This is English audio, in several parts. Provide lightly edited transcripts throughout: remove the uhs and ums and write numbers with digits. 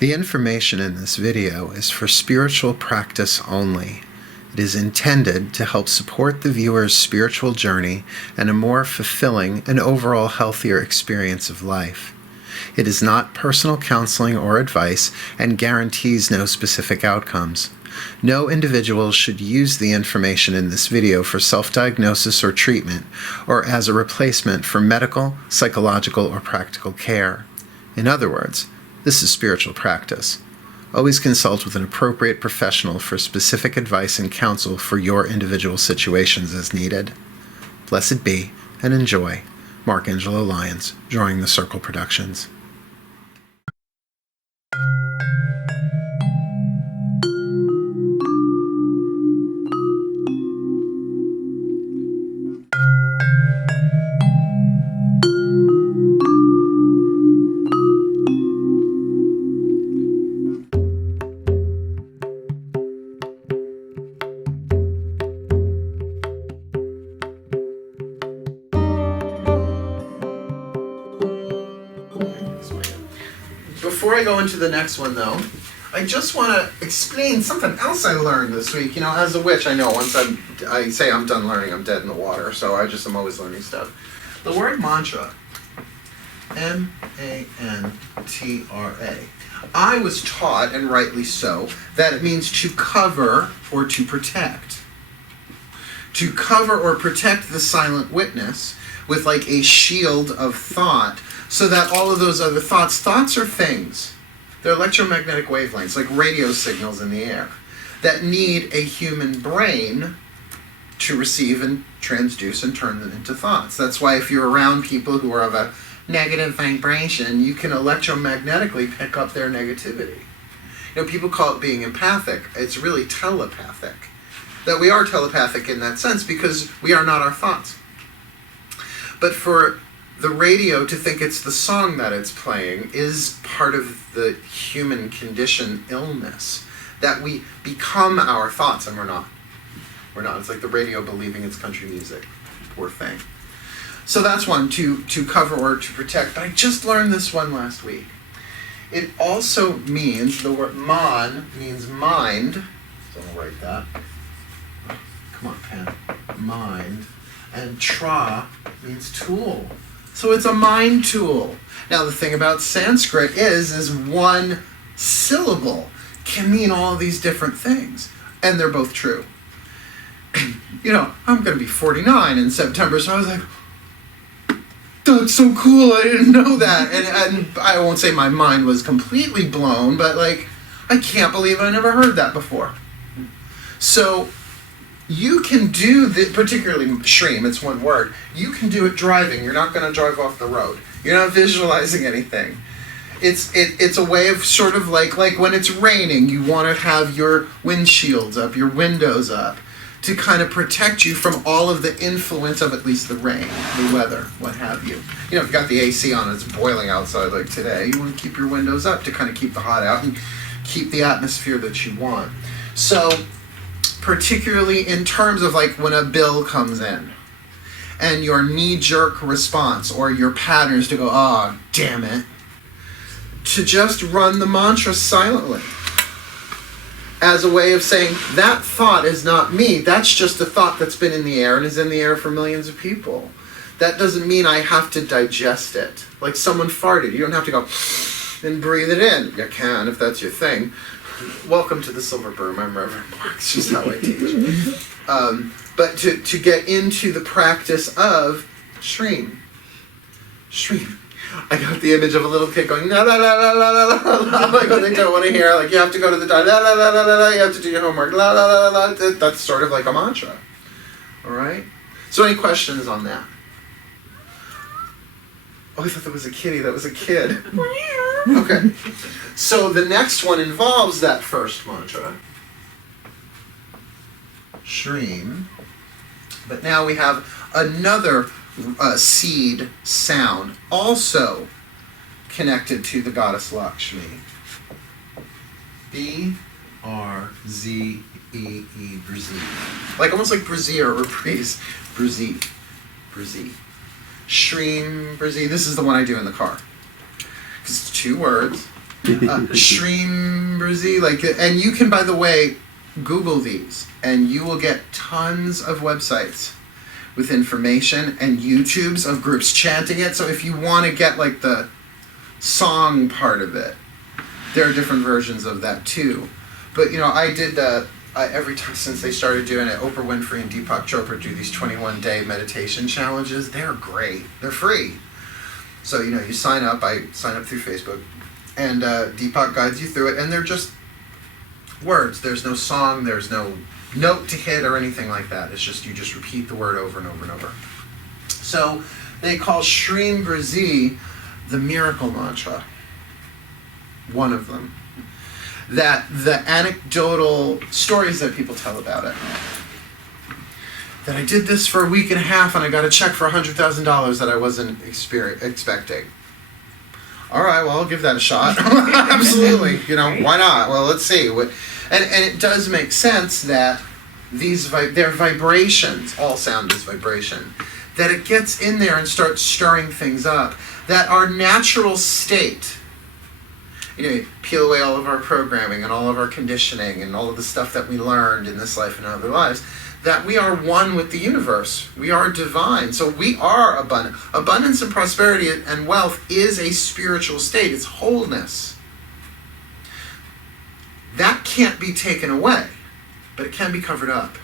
The information in this video is for spiritual practice only. It is intended to help support the viewer's spiritual journey and a more fulfilling and overall healthier experience of life. It is not personal counseling or advice and guarantees no specific outcomes. No individual should use the information in this video for self-diagnosis or treatment, or as a replacement for medical, psychological, or practical care. In other words, this is spiritual practice. Always consult with an appropriate professional for specific advice and counsel for your individual situations as needed. Blessed be, and enjoy. Mark Angelo Lyons, Drawing the Circle Productions. Before I go into the next one, though, I just want to explain something else I learned this week. You know, as a witch, I know once I say I'm done learning, I'm dead in the water. So I just am always learning stuff. The word mantra, M-A-N-T-R-A. I was taught, and rightly so, that it means to cover or to protect. To cover or protect the silent witness with like a shield of thought, so that all of those other thoughts are things. They're electromagnetic wavelengths, like radio signals in the air, that need a human brain to receive and transduce and turn them into thoughts. That's why if you're around people who are of a negative vibration, you can electromagnetically pick up their negativity. You know, people call it being empathic. It's really telepathic. That we are telepathic in that sense because we are not our thoughts. But for the radio to think it's the song that it's playing is part of the human condition illness, that we become our thoughts and we're not. We're not. It's like the radio believing it's country music. Poor thing. So that's one, to cover or to protect. But I just learned this one last week. It also means, the word man means mind. So I'll write that. Come on, pen. Mind. And tra means tool. So it's a mind tool. Now the thing about Sanskrit is one syllable can mean all these different things. And they're both true. You know, I'm going to be 49 in September, so I was like, that's so cool, I didn't know that. And I won't say my mind was completely blown, but like, I can't believe I never heard that before. So you can do the, particularly Shreem, it's one word, you can do it driving. You're not going to drive off the road. You're not visualizing anything. It's a way of sort of like when it's raining, you want to have your windshields up, your windows up, to kind of protect you from all of the influence of at least the rain, the weather, what have you. You know, if you've got the AC on, it's boiling outside like today, you want to keep your windows up to kind of keep the hot out and keep the atmosphere that you want. So, particularly in terms of like when a bill comes in and your knee-jerk response or your patterns to go, oh, damn it, to just run the mantra silently as a way of saying, that thought is not me. That's just a thought that's been in the air and is in the air for millions of people. That doesn't mean I have to digest it. Like someone farted. You don't have to go and breathe it in. You can if that's your thing. Welcome to the Silver Broom. I'm Reverend Mark. It's just how I teach. But to get into the practice of Shreem. Shreem. I got the image of a little kid going, la la la la la la la, like what they don't want to hear, like you have to go to the doctor, la la la la la, you have to do your homework, la la la la la. That's sort of like a mantra. All right? So any questions on that? Oh, I thought that was a kitty. That was a kid. Okay. So the next one involves that first mantra, Shreem. But now we have another seed sound, also connected to the goddess Lakshmi. B-R-Z-E-E, Brzee. Like almost like Brzee or reprise. Brzee. Brzee. Shreem, Brzee. This is the one I do in the car. Because it's two words. Shreem, Brzee, like, and you can, by the way, Google these, and you will get tons of websites with information and YouTubes of groups chanting it. So if you want to get like the song part of it, there are different versions of that too. But I did every time since they started doing it. Oprah Winfrey and Deepak Chopra do these 21-day meditation challenges. They're great. They're free. So you sign up. I sign up through Facebook, and Deepak guides you through it. And they're just words. There's no song. There's no note to hit or anything like that. It's just you just repeat the word over and over and over. So they call Shreem Brzee the miracle mantra. One of them. That the anecdotal stories that people tell about it. That I did this for a week and a half and I got a check for $100,000 that I wasn't expecting. All right, well, I'll give that a shot. Absolutely. Why not? Well, let's see. And it does make sense that their vibrations, all sound is vibration, that it gets in there and starts stirring things up. That our natural state, you peel away all of our programming and all of our conditioning and all of the stuff that we learned in this life and other lives, that we are one with the universe. We are divine. So we are abundant. Abundance and prosperity and wealth is a spiritual state. It's wholeness. That can't be taken away, but it can be covered up.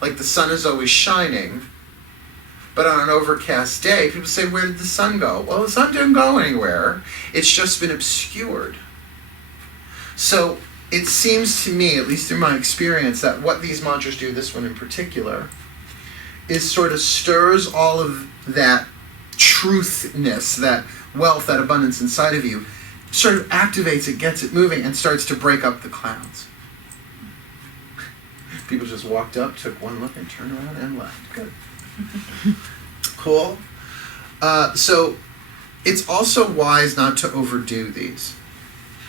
Like the sun is always shining, but on an overcast day, people say, where did the sun go? Well, the sun didn't go anywhere. It's just been obscured. So it seems to me, at least through my experience, that what these mantras do, this one in particular, is sort of stirs all of that truthness, that wealth, that abundance inside of you, sort of activates it, gets it moving, and starts to break up the clouds. People just walked up, took one look, and turned around and left. Good. Cool. So it's also wise not to overdo these.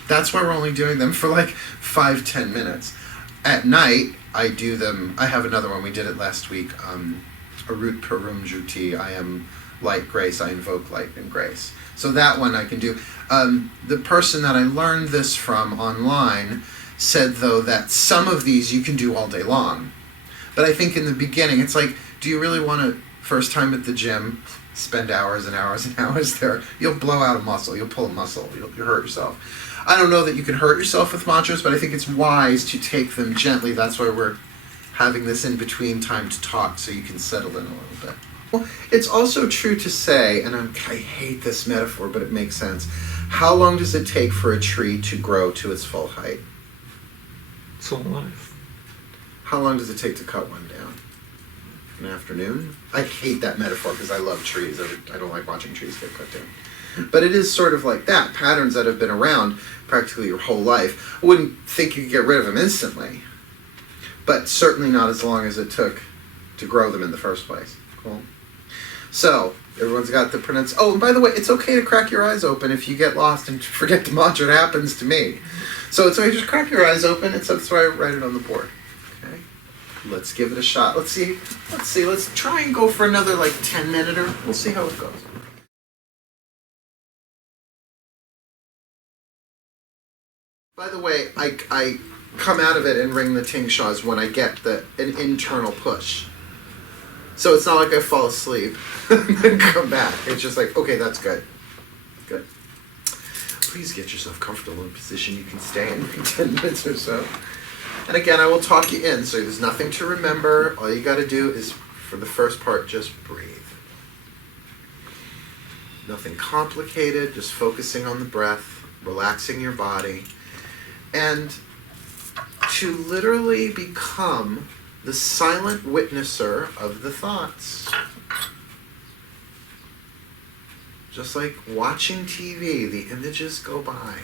That's why we're only doing them for like 5-10 minutes. At night, I do them. I have another one. We did it last week. Arut Parum Juti. I am light grace. I invoke light and grace. So that one I can do. The person that I learned this from online said, though, that some of these you can do all day long. But I think in the beginning, it's like, do you really want to, first time at the gym, spend hours and hours and hours there? You'll blow out a muscle. You'll pull a muscle. You'll hurt yourself. I don't know that you can hurt yourself with mantras, but I think it's wise to take them gently. That's why we're having this in between time to talk, so you can settle in a little bit. Well, it's also true to say, and I hate this metaphor, but it makes sense. How long does it take for a tree to grow to its full height? Its whole life. How long does it take to cut one down? An afternoon? I hate that metaphor because I love trees. I don't like watching trees get cut down. But it is sort of like that. Patterns that have been around practically your whole life. I wouldn't think you could get rid of them instantly. But certainly not as long as it took to grow them in the first place. Cool. So, everyone's got the pronunciation. Oh, and by the way, it's okay to crack your eyes open if you get lost and forget the mantra. It happens to me. So it's okay, just crack your eyes open. That's why I write it on the board. Okay? Let's give it a shot. Let's see. Let's try and go for another 10-minute. We'll see how it goes. By the way, I come out of it and ring the ting shas when I get an internal push. So it's not like I fall asleep and then come back. It's just like, okay, that's good. Good. Please get yourself comfortable in a position you can stay in for 10 minutes or so. And again, I will talk you in, so there's nothing to remember. All you got to do is, for the first part, just breathe. Nothing complicated, just focusing on the breath, relaxing your body, and to literally become the silent witnesser of the thoughts. Just like watching TV, the images go by.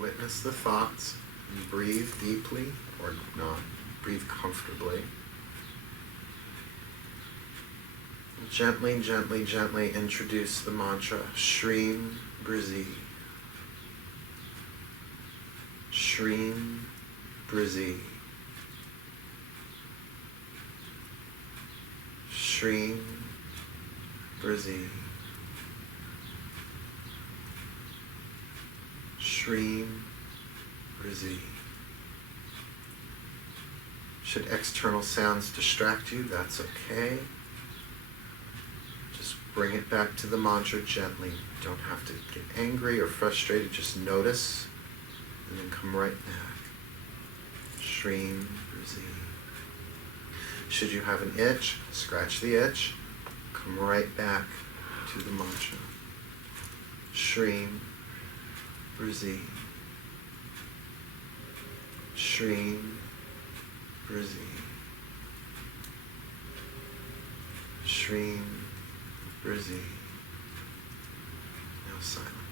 witness the thoughts and breathe deeply or not. Breathe comfortably. Gently, gently, gently introduce the mantra Shreem, Brzee. Shreem, Brzee. Shreem, Brzee. Shreem, Brzee. Should external sounds distract you, that's okay. Just bring it back to the mantra gently. You don't have to get angry or frustrated, just notice and then come right back. Shreem, Brzee. Should you have an itch, scratch the itch, come right back to the mantra. Shreem, Brzee. Shreem, Brzee. Shreem, Brzee. Now silently.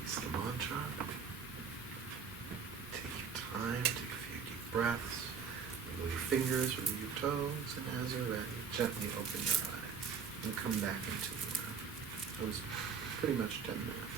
Release the mantra. Take your time, take a few deep breaths. Wiggle your fingers, wiggle your toes, and as you're ready, gently open your eyes and come back into the room. It was pretty much 10 minutes.